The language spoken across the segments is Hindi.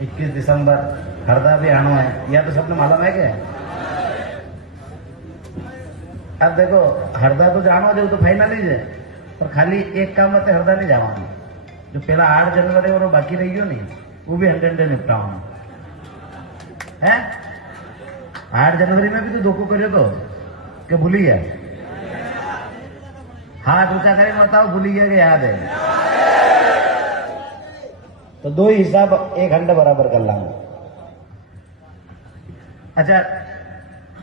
21 दिसंबर हरदा भी आना है, या तो सबने मालूम है क्या? अब देखो हरदा तो जानो जो तो फाइनल ही है, पर खाली एक काम मत हरदा नहीं जावा, जो पहला 8 जनवरी और बाकी रही गयो नहीं वो भी 100 निपटावा है। 8 जनवरी में भी तो धोखो करियो तो कि भूली गया, हाथ ऊंचा करके बताओ भूली गया कि याद है? तो दो ही हिसाब 1 घंटे बराबर कर लाऊंगा। अच्छा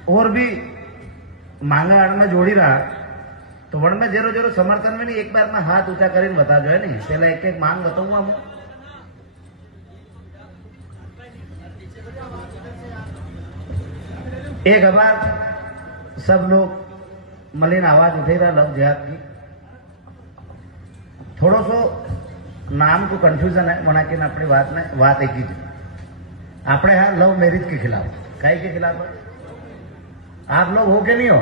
और भी मांगा आड़ में जोड़ी रहा तो वण में जेरो जेरो समर्थन में नहीं एक बार में हाथ ऊंचा करीने बता जो है नहीं, पहले एक एक मांग बताऊंगा हम। एक बार सब लोग मलिन आवाज उठे रहा लव जिहाद की, थोड़ो सो नाम को कंफ्यूजन है मना के अपनी बात में बात एक ही अपने यहाँ लव मैरिज के खिलाफ, काहे के खिलाफ है? आप लोग हो के नहीं हो?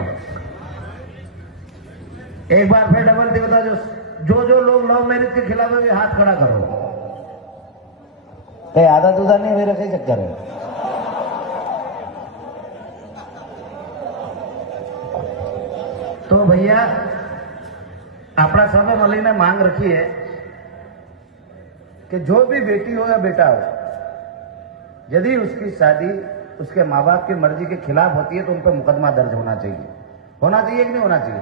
एक बार फिर डबल टी बता, जो लोग लव मैरिज के खिलाफ है हाथ खड़ा करो। कहीं आधा दूधा नहीं मेरा कहीं चक्कर है? तो भैया अपना सब मली ने मांग रखी है कि जो भी बेटी हो या बेटा हो, यदि उसकी शादी उसके माँ बाप की मर्जी के खिलाफ होती है तो उन पर मुकदमा दर्ज होना चाहिए। होना चाहिए कि नहीं होना चाहिए?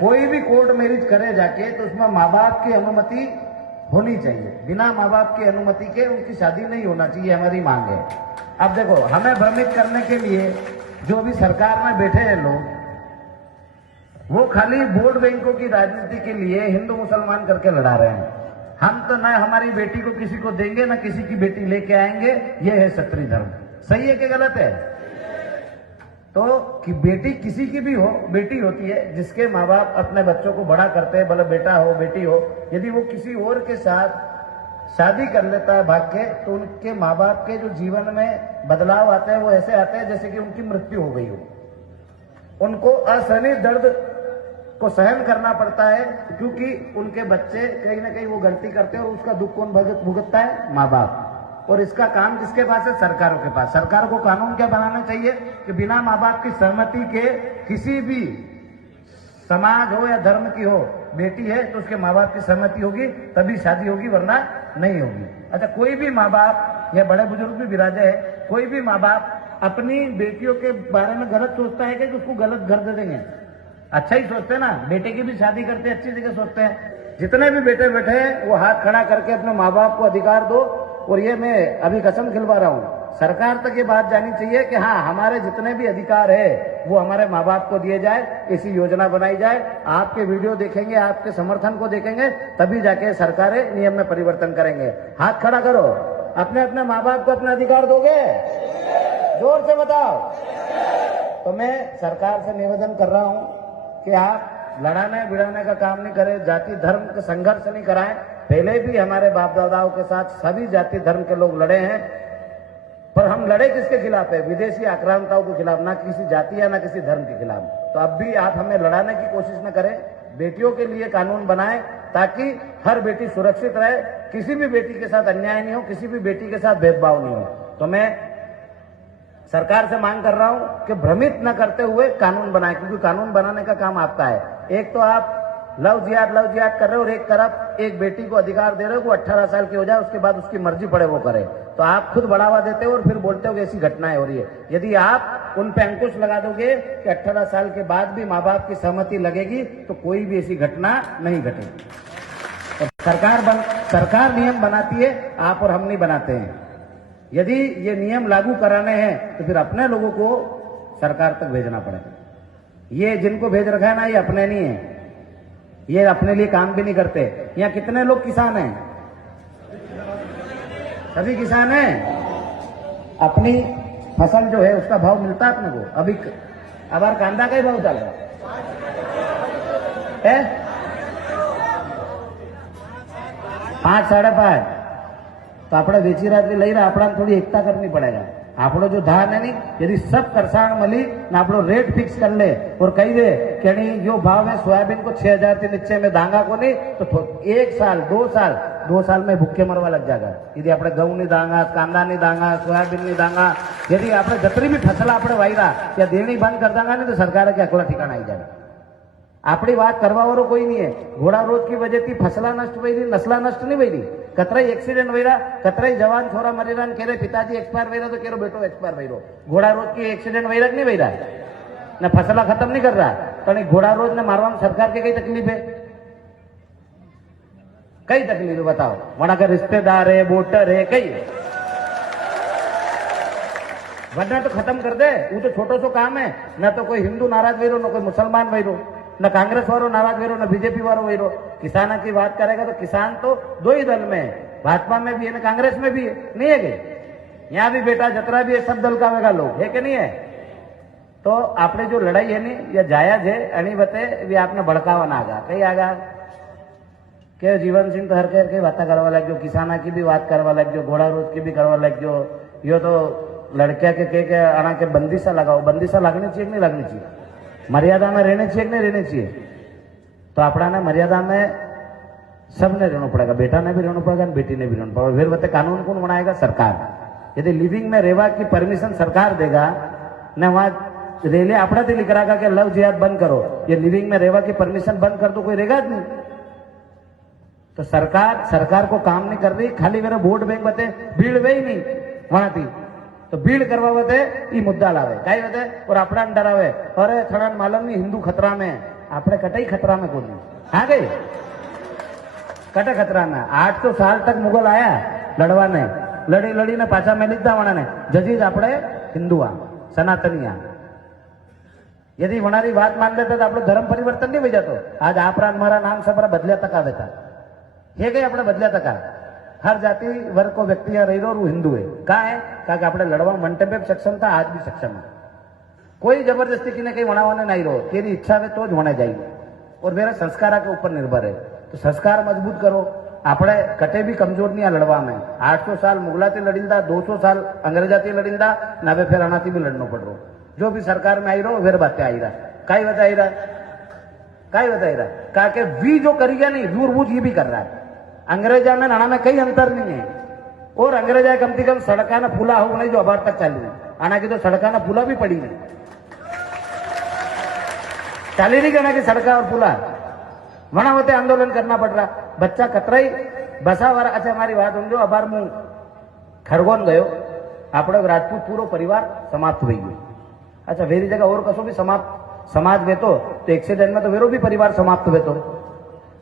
कोई भी कोर्ट मैरिज करे जाके तो उसमें माँ बाप की अनुमति होनी चाहिए, बिना माँ बाप की अनुमति के उनकी शादी नहीं होना चाहिए, हमारी मांग है। अब देखो हमें भ्रमित करने के लिए जो भी सरकार में बैठे हैं लोग, वो खाली वोट बैंकों की राजनीति के लिए हिंदू मुसलमान करके लड़ा रहे हैं। हम तो ना हमारी बेटी को किसी को देंगे ना किसी की बेटी लेके आएंगे, ये है क्षत्रिय धर्म। सही है कि गलत है? तो कि बेटी किसी की भी हो, बेटी होती है, जिसके माँ बाप अपने बच्चों को बड़ा करते हैं, भले बेटा हो बेटी हो, यदि वो किसी और के साथ शादी कर लेता है भाग के, तो उनके माँ बाप के जो जीवन में बदलाव आते हैं वो ऐसे आते हैं जैसे कि उनकी मृत्यु हो गई हो। उनको असहनीय दर्द को सहन करना पड़ता है, क्योंकि उनके बच्चे कहीं ना कहीं वो गलती करते हैं और उसका दुख कौन भुगतता है? माँ बाप। और इसका काम किसके पास है? सरकारों के पास। सरकार को कानून क्या बनाना चाहिए कि बिना माँ बाप की सहमति के किसी भी समाज हो या धर्म की हो, बेटी है तो उसके माँ बाप की सहमति होगी तभी शादी होगी, वरना नहीं होगी। अच्छा कोई भी माँ बाप या बड़े बुजुर्ग भी विराजे है, कोई भी माँ बाप अपनी बेटियों के बारे में गलत सोचता है कि उसको गलत घर दे देंगे? अच्छा ही सोचते हैं ना, बेटे की भी शादी करते हैं अच्छी जगह सोचते हैं। जितने भी बेटे बैठे हैं वो हाथ खड़ा करके अपने माँ बाप को अधिकार दो। और ये मैं अभी कसम खिलवा रहा हूँ, सरकार तक ये बात जानी चाहिए कि हाँ हमारे जितने भी अधिकार है वो हमारे माँ बाप को दिए जाए, ऐसी योजना बनाई जाए। आपके वीडियो देखेंगे, आपके समर्थन को देखेंगे, तभी जाके सरकारें नियम में परिवर्तन करेंगे। हाथ खड़ा करो, अपने अपने माँ बाप को अपना अधिकार दोगे? जोर से बताओ। तो मैं सरकार से निवेदन कर रहा हूँ कि आप लड़ाने भिड़ाने का काम नहीं करें, जाति धर्म के संघर्ष नहीं कराएं। पहले भी हमारे बाप दादाओं के साथ सभी जाति धर्म के लोग लड़े हैं, पर हम लड़े किसके खिलाफ है? विदेशी आक्रांताओं के खिलाफ, ना किसी जाति या ना किसी धर्म के खिलाफ। तो अब भी आप हमें लड़ाने की कोशिश न करें, बेटियों के लिए कानून बनाएं ताकि हर बेटी सुरक्षित रहे, किसी भी बेटी के साथ अन्याय नहीं हो, किसी भी बेटी के साथ भेदभाव नहीं हो। तो मैं सरकार से मांग कर रहा हूं कि भ्रमित न करते हुए कानून बनाएं, क्योंकि कानून बनाने का काम आपका है। एक तो आप लव जिहाद कर रहे हो और एक तरफ एक बेटी को अधिकार दे रहे हो, वो 18 साल की हो जाए उसके बाद उसकी मर्जी पड़े वो करे। तो आप खुद बढ़ावा देते हो और फिर बोलते हो कि ऐसी घटनाएं हो रही है। यदि आप उन पे अंकुश लगा दोगे कि 18 साल के बाद भी माँ बाप की सहमति लगेगी तो कोई भी ऐसी घटना नहीं घटेगी। तो सरकार नियम बनाती है, आप और हम नहीं बनाते हैं। यदि ये नियम लागू कराने हैं तो फिर अपने लोगों को सरकार तक भेजना पड़ेगा। ये जिनको भेज रखा है ना, ये अपने नहीं है, ये अपने लिए काम भी नहीं करते। यहाँ कितने लोग किसान हैं? सभी किसान हैं। अपनी फसल जो है उसका भाव मिलता है अपने को। अभी अब कांदा का ही भाव चल रहा है 5 साढ़े 5। तो આપણે વેચી રાત્રે લઈ રહ્યા, આપણાને થોડી એકતા કરવી પડેगा। આપણો जो धान है नहीं, यदि सब किसान मली ना આપણો रेट फिक्स कर ले और कही दे कि यो भाव है सोयाबीन को 6000 से नीचे में दांगा को नहीं, तो 1 साल 2 साल 2 साल में भूखे मरवा लग जाएगा। यदि આપણે ઘઉંની દાંગા, કાંદાની દાંગા, સોયાબીનની દાંગા, यदि આપણે જતરી બી ફસલા આપણે વાયરા ત્યાં દેણી બંધ कर देंगे नहीं तो सरकार के अकला ठिकाना आई जाएगा। આપણી વાત કરવા વાળો કોઈ નહીં है। घोड़ा रोज की वजह थी फसला नष्ट वही, नस्ला नष्ट नहीं वही, कतराई एक्सीडेंट वहीरा, कतराई जवान छोरा मरेरा, केरे पिताजी एक्सपायर वहीरा तो केरो बेटो एक्सपायर वहीरो। घोड़ा रोज की एक्सीडेंट वहीरा नहीं वहीरा ना, फसला खत्म नहीं कर रहा तो घोड़ा रोज ने मारवा में सरकार की कई तकलीफ है? कई तकलीफ है बताओ? वहां का रिश्तेदार है, वोटर है, कई है। वरना तो खत्म कर दे, वो तो छोटो सो काम है। न तो कोई हिंदू नाराज वहीरो, न कोई मुसलमान वहीरो, न कांग्रेस वालों नाराज वहीरो, न बीजेपी वालों वहीरो। किसाना की बात करेगा तो किसान तो 2 ही दल में है, भाजपा में भी है, न कांग्रेस में भी है, नहीं है कि यहाँ भी बेटा जतरा भी है, सब दल का वेगा लोग है कि नहीं है? तो आपने जो लड़ाई है नहीं या जायज है अनी बते भी आपने भड़कावा ना आगा कई आगा के जीवन सिंह तो हर के बात करवा लग जो, किसाना की भी बात करवा लग जो, घोड़ा रोज की भी करवा लग जो। यो तो लड़किया के आना के बंदिशा लगाओ, बंदिशा लगनी चाहिए कि नहीं लगनी चाहिए? मर्यादा में रहने चाहिए कि नहीं रहने चाहिए? तो अपना ने मर्यादा में सबने रहना पड़ेगा, बेटा ने भी रहना पड़ेगा, बेटी ने भी रहना पड़ेगा। फिर बते कानून कौन बनाएगा? सरकार। यदि लिविंग में रेवा की परमिशन सरकार देगा न, वहां रेले अपना से लिख रहा कि लव जिहाद बंद करो, ये लिविंग में रेवा की परमिशन बंद कर दो, कोई रहेगा नहीं। तो सरकार को काम नहीं कर रही, खाली मेरा वोट बैंक बते भीड़ वे ही नहीं वहां थी तो भीड़ करवा बते ये मुद्दा लावे कई बते और अपना डरावे, अरे थोड़ा मालूम नहीं हिंदू खतरा में, आपने कटई खतरा में कोई हाँ गई कटे खतरा में। 800 साल तक मुगल आया लड़वा ने, लड़ी लड़ी ने पाछा में लीधा वणा ने जजीज आपड़े हिंदुआ सनातनिया। यदि वनारी बात मान लेते तो आपको धर्म परिवर्तन नहीं हो जातो। आज आपरा हमारा नाम सबरा बदलिया तका देता हे गए अपने बदलिया तका। हर जाति वर्ग को व्यक्ति यहाँ रही रो हिंदू है कहा है कि अपने लड़वा मंटे पे सक्षम था, आज भी सक्षम है। कोई जबरदस्ती की ने कहीं वनावाने नहीं रहो, तेरी इच्छा है तो होना जाएगी और मेरा संस्कार के ऊपर निर्भर है। तो संस्कार मजबूत करो, આપણે કટે भी कमजोर नहीं आ लड़वा में। 800 साल मुगला से लड़ींदा, 200 साल अंग्रेजा से लड़ींदा, ना वे फिर आना भी लड़ना पड़ रहा। जो भी सरकार में आई रहो फिर बातें आई रहा, काई बताई रहा का के वी जो करिएगा नहीं दूरबूझ ये भी कर रहा है। अंग्रेजा में नाना में कई अंतर नहीं है और अंग्रेजा कम से कम सड़का ना फूला हो नहीं जो अबार तक चालू है, आना की तो सड़का ना फूला भी पड़ी नहीं, चाली नहीं करना की सड़का और फूला वना होते आंदोलन करना पड़ रहा। बच्चा कतराई बसा वाला। अच्छा हमारी बात समझो, अबार मु खरगोन गयो, आपड़ो राजपूत पूरो परिवार समाप्त हो गयो। अच्छा वेरी जगह और कसो भी समाप्त समाज वेतो तो एक्सीडेंट में तो वेरो भी परिवार समाप्त वेतो।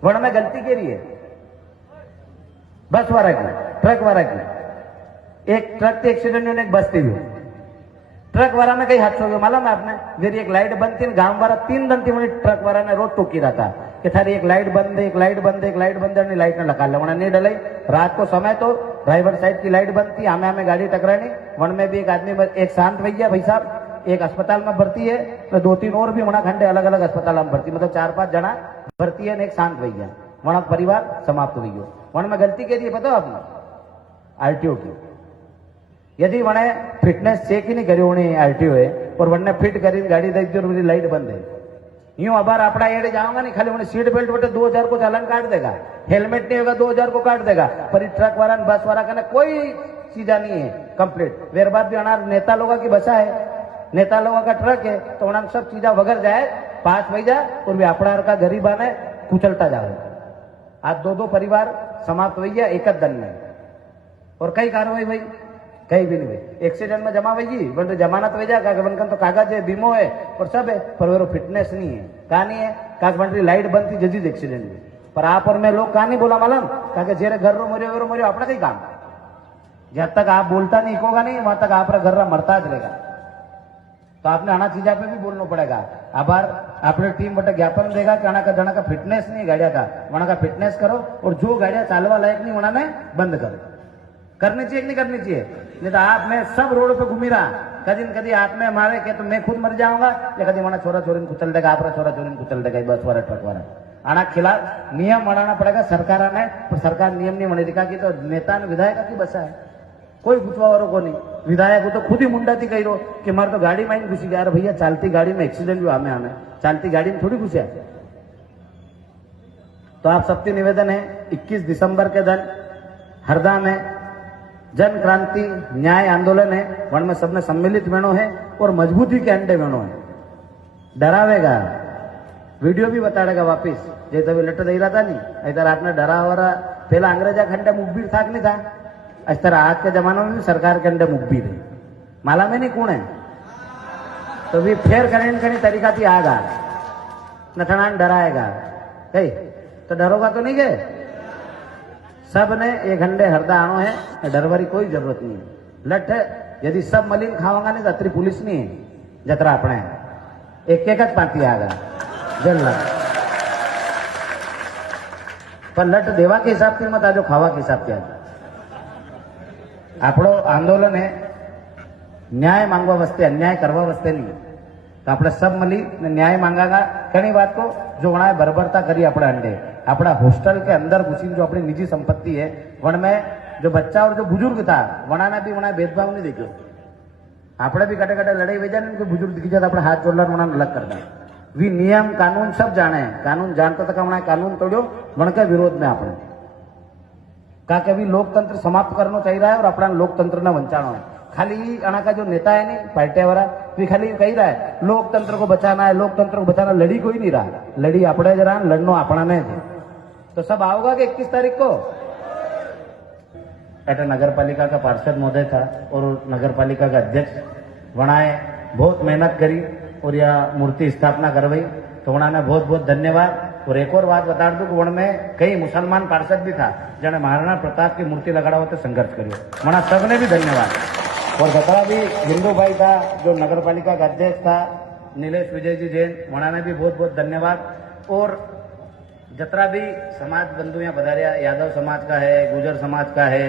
वण में गलती के लिए बस वाला की, ट्रक वाला की, एक ट्रक के एक्सीडेंट में एक बस थी, ट्रक वाला ने कई हादसा हो गया मालूम है आपने? मेरी एक लाइट बंद थी, गांव वाला 3 दिन थी मुझे ट्रक वाला ने रोज टोकी रहा था कि थारी एक लाइट बंद है, एक लाइट बंद है, एक लाइट बंद है, लाइट ने लगा लिया नहीं डलाई। रात को समय तो ड्राइवर साइड की लाइट बंद थी, हमें गाड़ी टकरानी। वन में भी एक आदमी एक शांत भैया भाई साहब एक अस्पताल में भर्ती है, तो 2-3 और भी वहां खंडे अलग अलग अस्पताल में भर्ती, मतलब 4-5 जना भर्ती है, एक शांत भैया वहां परिवार समाप्त हो गयो। वन में गलती के लिए बताओ आपने आरटीओ की। यदि वने फिटनेस चेक ही नहीं करी होनी आरटीओ है और वने फिट करी गाड़ी देख जो मेरी लाइट बंद है, यूं अबार अपना एडे जाऊंगा नहीं, खाली उन्हें सीट बेल्ट बटे 2000 को चालान काट देगा, हेलमेट नहीं होगा 2000 को काट देगा। पर ट्रक वाला बस वाला का कोई चीजा नहीं है कंप्लीट। वेर बाद भी अनार नेता लोगों की बसा है, नेता लोगों का ट्रक है, तो उन्होंने सब चीजा वगैरह जाए पास वही जाए और वे अपना का गरीबा ने कुचलता जाए। आज 2-2 परिवार समाप्त हुई है एक दिन में। और कई कार्रवाई भाई कहीं भी नहीं भाई, एक्सीडेंट में जमा हुई बन जमानत हो जाए बनकर तो कागज है, बीमो है और सब है, पर वो फिटनेस नहीं है। कहा नहीं है का बन लाइट बंद थी जजीज एक्सीडेंट में। पर आप और मैं लोग कहा नहीं बोला मालूम का जेरे घर रो मरियो अपना कहीं काम। जब तक आप बोलता नहीं होगा नहीं वहां तक आप घर मरता रहेगा। तो आपने आना चीजा पे भी बोलना पड़ेगा। आभार अपने टीम बटे ज्ञापन देगा कि आना का जना का फिटनेस नहीं गाड़िया का, वहां का फिटनेस करो और जो गाड़ियां चालवा लायक नहीं वहां ने बंद करो। करनी चाहिए कि नहीं करनी चाहिए? नहीं तो आप मैं सब रोड पे घूमी रहा, कदी आप में मारे के तो मैं खुद मर जाऊंगा या कदी वहां छोरा छोरी कुचल देगा, आप छोरा छोरी कुचल देगा बस वाला ट्रक वाला। आना खिलाफ नियम बनाना पड़ेगा सरकार ने, पर सरकार नियम नहीं बने दिखा कि तो नेता ने विधायक की बसा है, कोई पूछवा वालों को नहीं। विधायक को तो खुद ही मुंडा थी कही रो कि मारे तो गाड़ी में घुसी गया। भैया चलती गाड़ी में एक्सीडेंट भी हमें चलती गाड़ी में थोड़ी घुसा। तो आप सबसे निवेदन है 21 दिसंबर के दिन हरदा में जन क्रांति न्याय आंदोलन है, वन में सबने सम्मिलित वेणो है और मजबूती के अंडे वेणो है। डरावेगा, वीडियो भी बताड़ेगा वापिस, जे तभी लट दई रहा था नहीं, इधर आपने डरा हो रहा, पहला अंग्रेजा खंडे मुखबीर था कि नहीं था, इस तरह आज के जमाने में भी सरकार के अंडे मुखबीर है, माला में नहीं कौन है, तो भी फेर करने कहीं तरीका थी आगा, नथनान डराएगा, कहीं तो डरोगा तो नहीं गए, सब ने ये घंटे हरदा आनो है, डरवारी कोई जरूरत नहीं है। लठ यदि सब मलिन खावांगा नहीं तो अतरी पुलिस नहीं है, जतरा अपने एक एक पाती आगा जल पर लट देवा के हिसाब से मत आजो, खावा के हिसाब से आज आपड़ो आंदोलन है न्याय मांगवा वस्ते, अन्याय करवा वस्ते नहीं, तो આપણે सब મળી ને ન્યાય માંગાગા ઘણી વાત को जो वहाँ बर्बरता करी अपने अंडे, अपना हॉस्टल के अंदर घुसी जो अपनी निजी संपत्ति है वन में जो बच्चा और जो बुजुर्ग था वना ने भी वहाँ भेदभाव नहीं देखो, આપણે भी कटे कटे लड़ाई वेजा नहीं, कोई बुजुर्ग दिखी जाता अपने हाथ जोड़ना वहाँ अलग करता, वी नियम कानून सब जाने, कानून जानता था वहाँ कानून तोड़ो वन के विरोध में आपने कहा कि अभी लोकतंत्र समाप्त करना चाहिए और अपना लोकतंत्र ने वंचाना है। खाली अणा का जो नेता है नहीं पार्टी वाला भी खाली कही रहा है लोकतंत्र को बचाना है, लोकतंत्र को बचाना, लड़ी कोई नहीं रहा, लड़ी अपने जरा लड़नो अपना नहीं थे, तो सब आओगा कि 21 तारीख को अटा नगर पालिका का पार्षद महोदय था और नगर पालिका का अध्यक्ष वनाए बहुत मेहनत करी और यह मूर्ति स्थापना करवाई, तो उन्होंने बहुत बहुत धन्यवाद। और एक और बात बता दूं कि वन में कई मुसलमान पार्षद भी था जिन्हें महाराणा प्रताप की मूर्ति लगाड़ा होते संघर्ष करियो, वहां सबने भी धन्यवाद। और जतरा भी हिंदू भाई था जो नगर पालिका का अध्यक्ष था नीलेश विजय जी जैन, वहां ने भी बहुत बहुत धन्यवाद। और जतरा भी समाज बंधु यहाँ पधारिया, यादव समाज का है, गुजर समाज का है,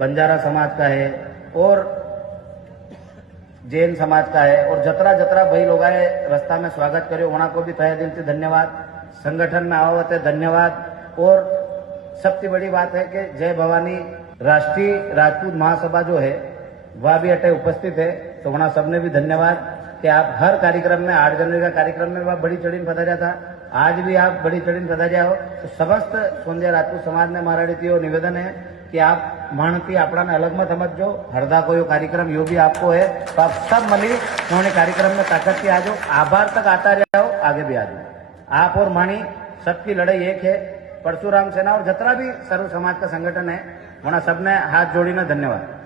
बंजारा समाज का है और जैन समाज का है, और जतरा जतरा भाई लोग आए रास्ता में स्वागत करो वहां को भी तहे दिल से धन्यवाद। संगठन में आवत है धन्यवाद। और सबसे बड़ी बात है कि जय भवानी राष्ट्रीय राजपूत महासभा जो है वह भी अटे उपस्थित है, तो वहां सबने भी धन्यवाद कि आप हर कार्यक्रम में 8 जनवरी का कार्यक्रम में वह बड़ी चढ़ी पधारिया था, आज भी आप बड़ी चढ़ी पधारिया हो, तो समस्त सोंदिया राजपूत समाज ने मारा निवेदन है कि आप मानती अपना ने अलग मत समझो, हरदा को यो कार्यक्रम यो भी आपको है, तो आप सब मिली उन्होंने कार्यक्रम में ताकत से आ जाओ, आभार तक आता रहो, आगे भी आ जाओ। आप और मानी सबकी लड़ाई एक है, परशुराम सेना और जतरा भी सर्व समाज का संगठन है, वहां सबने हाथ जोड़ी ना धन्यवाद।